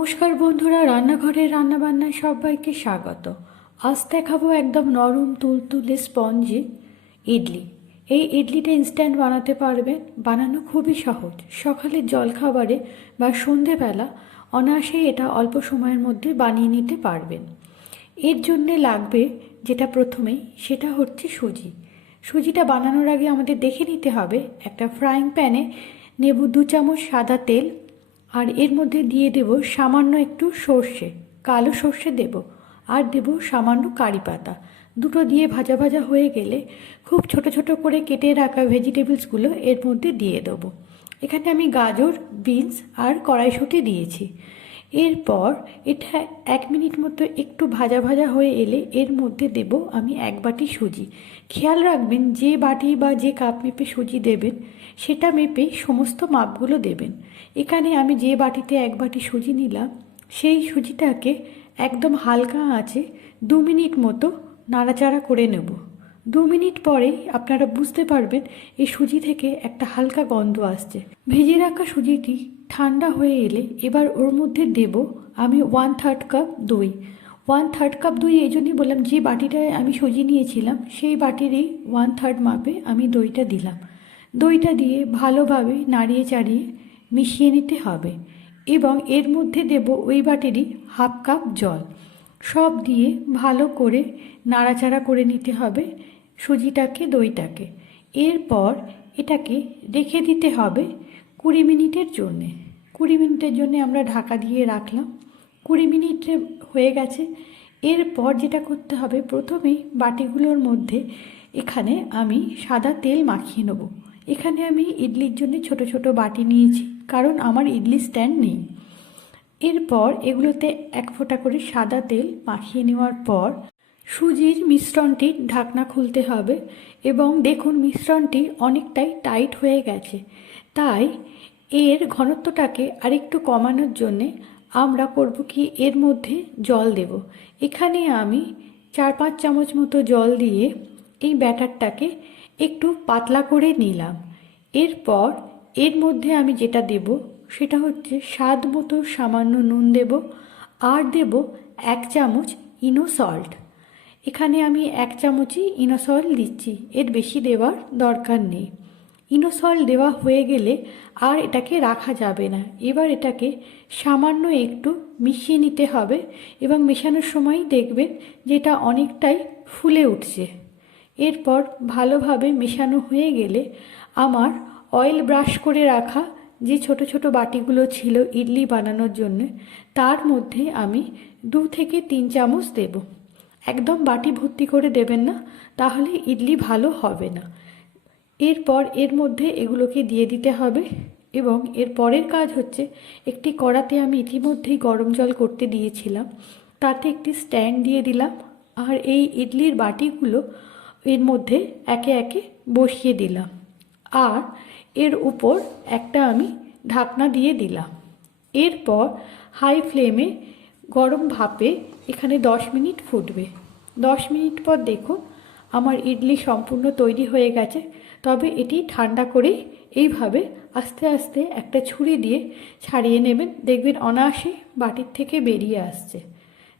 নমস্কার বন্ধুরা, রান্নাঘরের রান্নাবান্নায় সবাইকে স্বাগত। আজ দেখাবো একদম নরম তুলতুলে স্পঞ্জি ইডলি। এই ইডলিটা ইনস্ট্যান্ট বানাতে পারবেন, বানানো খুবই সহজ। সকালের জলখাবারে বা সন্ধেবেলা অনায়াসেই এটা অল্প সময়ের মধ্যে বানিয়ে নিতে পারবেন। এর জন্যে লাগবে যেটা প্রথমেই, সেটা হচ্ছে সুজি। সুজিটা বানানোর আগে আমাদের দেখে নিতে হবে, একটা ফ্রাইং প্যানে নেব 2 চামচ সাদা তেল, আর এর মধ্যে দিয়ে দেব সামান্য একটু সর্ষে, কালো সর্ষে দেব, আর দেব সামান্য কারি পাতা। দুটো দিয়ে ভাজা ভাজা হয়ে গেলে খুব ছোট ছোট করে কেটে রাখা ভেজিটেবলসগুলো এর মধ্যে দিয়ে দেবো। এখানে আমি গাজর, বিনস আর কড়াইশুঁটি দিয়েছি। এরপর এটা 1 মিনিট মতো একটু ভাজা ভাজা হয়ে এলে এর মধ্যে দেব আমি 1 বাটি সুজি। খেয়াল রাখবেন যে বাটি বা যে কাপ মেপে সুজি দেবেন সেটা মেপে সমস্ত মাপগুলো দেবেন। এখানে আমি যে বাটিতে 1 বাটি সুজি নিলাম সেই সুজিটাকে একদম হালকা আঁচে 2 মিনিট মতো নাড়াচাড়া করে নেব। 2 মিনিট পরেই আপনারা বুঝতে পারবেন এই সুজি থেকে একটা হালকা গন্ধ আসছে। ভেজে রাখা সুজিটি ঠান্ডা হয়ে এলে এবার ওর মধ্যে দেব আমি 1/3 কাপ দই। 1/3 কাপ দই এই জন্যই বললাম, যে বাটিটায় আমি সুজি নিয়েছিলাম সেই বাটিরই 1/3 মাপে আমি দইটা দিলাম। দইটা দিয়ে ভালোভাবে নাড়িয়ে চাড়িয়ে মিশিয়ে নিতে হবে এবং এর মধ্যে দেব ওই বাটিরই 1/2 কাপ জল। সব দিয়ে ভালো করে নাড়াচাড়া করে নিতে হবে সুজিটাকে, দইটাকে। এরপর এটাকে রেখে দিতে হবে 20 মিনিটের জন্যে। 20 মিনিটের জন্যে আমরা ঢাকা দিয়ে রাখলাম। 20 মিনিটে হয়ে গেছে। এরপর যেটা করতে হবে, প্রথমেই বাটিগুলোর মধ্যে এখানে আমি সাদা তেল মাখিয়ে নেব। এখানে আমি ইডলির জন্য ছোট ছোট বাটি নিয়েছি, কারণ আমার ইডলি স্ট্যান্ড নেই। এরপর এগুলোতে 1 ফোঁটা করে সাদা তেল মাখিয়ে নেওয়ার পর সুজির মিশ্রণটির ঢাকনা খুলতে হবে এবং দেখুন মিশ্রণটি অনেকটাই টাইট হয়ে গেছে। তাই এর ঘনত্বটাকে আরেকটু কমানোর জন্যে আমরা করব কি, এর মধ্যে জল দেব। এখানে আমি 4-5 চামচ মতো জল দিয়ে এই ব্যাটারটাকে একটু পাতলা করে নিলাম। এরপর এর মধ্যে আমি যেটা দেব সেটা হচ্ছে স্বাদ মতো সামান্য নুন দেব, আর দেব 1 চামচ ইনো সল্ট। এখানে আমি 1 চামচই ইনো সল্ট দিচ্ছি, এর বেশি দেওয়ার দরকার নেই। ইনো সল্ট দেওয়া হয়ে গেলে আর এটাকে রাখা যাবে না। এবার এটাকে সামান্য একটু মিশিয়ে নিতে হবে এবং মেশানোর সময় দেখবেন যেটা অনেকটাই ফুলে উঠছে। এরপর ভালোভাবে মেশানো হয়ে গেলে আমার অয়েল ব্রাশ করে রাখা যে ছোট ছোট বাটিগুলো ছিল ইডলি বানানোর জন্য, তার মধ্যে আমি 2 থেকে 3 চামচ দেব। একদম বাটি ভর্তি করে দেবেন না, তাহলে ইডলি ভালো হবে না। এরপর এর মধ্যে এগুলোকে দিয়ে দিতে হবে এবং এর পরের কাজ হচ্ছে, একটি কড়াতে আমি ইতিমধ্যেই গরম জল করতে দিয়েছিলাম, তাতে একটি স্ট্যান্ড দিয়ে দিলাম আর এই ইডলির বাটিগুলো এর মধ্যে একে একে বসিয়ে দিলাম আর এর উপর একটা আমি ঢাকনা দিয়ে দিলাম। এরপর হাই ফ্লেমে গরম ভাপে এখানে 10 মিনিট ফুটবে। 10 মিনিট পর দেখুন আমার ইডলি সম্পূর্ণ তৈরি হয়ে গেছে। তবে এটি ঠান্ডা করেই এইভাবে আস্তে আস্তে একটা ছুরি দিয়ে ছাড়িয়ে নেবেন, দেখবেন অনায়াসে বাটির থেকে বেরিয়ে আসছে।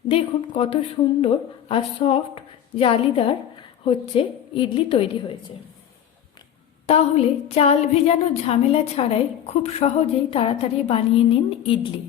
দেখুন কত সুন্দর আর সফট জালিদার হচ্ছে ইডলি তৈরি হয়েছে। তাহলে চাল ভেজানোর ঝামেলা ছাড়াই খুব সহজেই তাড়াতাড়ি বানিয়ে নিন ইডলি।